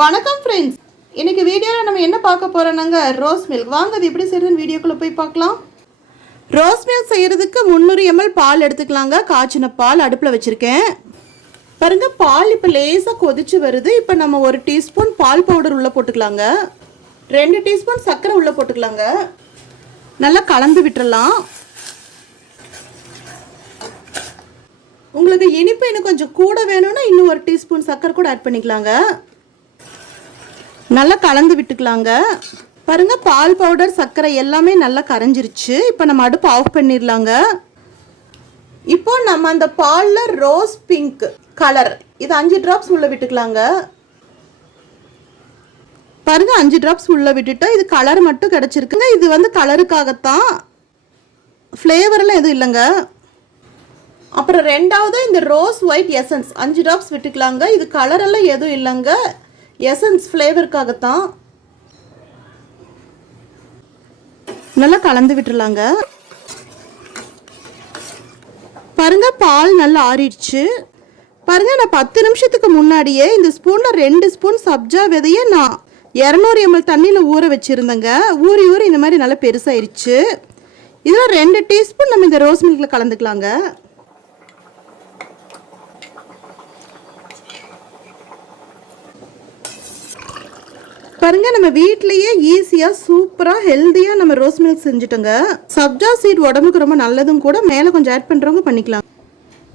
வணக்கம் ஃப்ரெண்ட்ஸ், இன்னைக்கு வீடியோவில் நம்ம என்ன பார்க்க போகிறோம்னாங்க ரோஸ் மில்க். வாங்க அது எப்படி செய்யறதுன்னு வீடியோக்குள்ளே போய் பார்க்கலாம். ரோஸ் மில்க் செய்கிறதுக்கு 300 ml பால் எடுத்துக்கலாங்க. காய்ச்சின பால் அடுப்பில் வச்சுருக்கேன். பாருங்க, பால் இப்போ லேசாக கொதிச்சு வருது. இப்போ நம்ம 1 டீஸ்பூன் பால் பவுடர் உள்ளே போட்டுக்கலாங்க. 2 டீஸ்பூன் சர்க்கரை உள்ளே போட்டுக்கலாங்க. நல்லா கலந்து விட்டுறலாம். உங்களுக்கு இனிப்பு இன்னும் கொஞ்சம் கூட வேணும்னா இன்னும் 1 டீஸ்பூன் சர்க்கரை கூட ஆட் பண்ணிக்கலாங்க. நல்லா கலந்து விட்டுக்கலாங்க. பாருங்க, பால் பவுடர் சர்க்கரை எல்லாமே நல்லா கரைஞ்சிருச்சு. இப்போ நம்ம அடுப்பு ஆஃப் பண்ணிடலாங்க. இப்போ நம்ம அந்த பாலில் ரோஸ் பிங்க் கலர் இது 5 ட்ராப்ஸ் உள்ள விட்டுக்கலாங்க. பாருங்க, 5 ட்ராப்ஸ் உள்ள விட்டுட்டோம். இது கலர் மட்டும் கிடச்சிருக்குங்க. இது வந்து கலருக்காகத்தான், ஃப்ளேவரெல்லாம் எதுவும் இல்லைங்க. அப்புறம் ரெண்டாவது இந்த ரோஸ் ஒயிட் எசன்ஸ் 5 ட்ராப்ஸ் விட்டுக்கலாங்க. இது கலரெல்லாம் எதுவும் இல்லைங்க, எசன்ஸ் ஃப்ளேவருக்காகத்தான். நல்லா கலந்து விட்டுறலாங்க. பாருங்க, பால் நல்லா ஆறிடுச்சு. பாருங்க, நான் 10 நிமிஷத்துக்கு முன்னாடியே இந்த ஸ்பூனில் 2 ஸ்பூன் சப்ஜா விதையை நான் 200 ml தண்ணியில் ஊற வச்சுருந்தேங்க. ஊறி இந்த மாதிரி நல்லா பெருசாயிருச்சு. இதில் 2 டீஸ்பூன் நம்ம இந்த ரோஸ் மில்கில் கலந்துக்கலாங்க. பாருங்க, நம்ம வீட்லயே ஈஸியா சூப்பரா ஹெல்தியா நம்ம ரோஸ் மில்க் செஞ்சுட்டோங்க. சப்ஜா சீட் உடம்புக்கு ரொம்ப நல்லதும் கூட. மேலே கொஞ்சம் ஆட் பண்றவங்க பண்ணிக்கலாம்.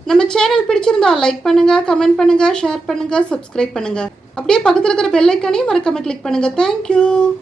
நம்ம சேனல் பிடிச்சிருந்தா லைக் பண்ணுங்க, கமெண்ட் பண்ணுங்க, ஷேர் பண்ணுங்க, சப்ஸ்கிரைப் பண்ணுங்க. அப்படியே பக்கத்துல இருக்கிற பெல் ஐக்கானையும் மறக்காம கிளிக் பண்ணுங்க. தேங்க்யூ.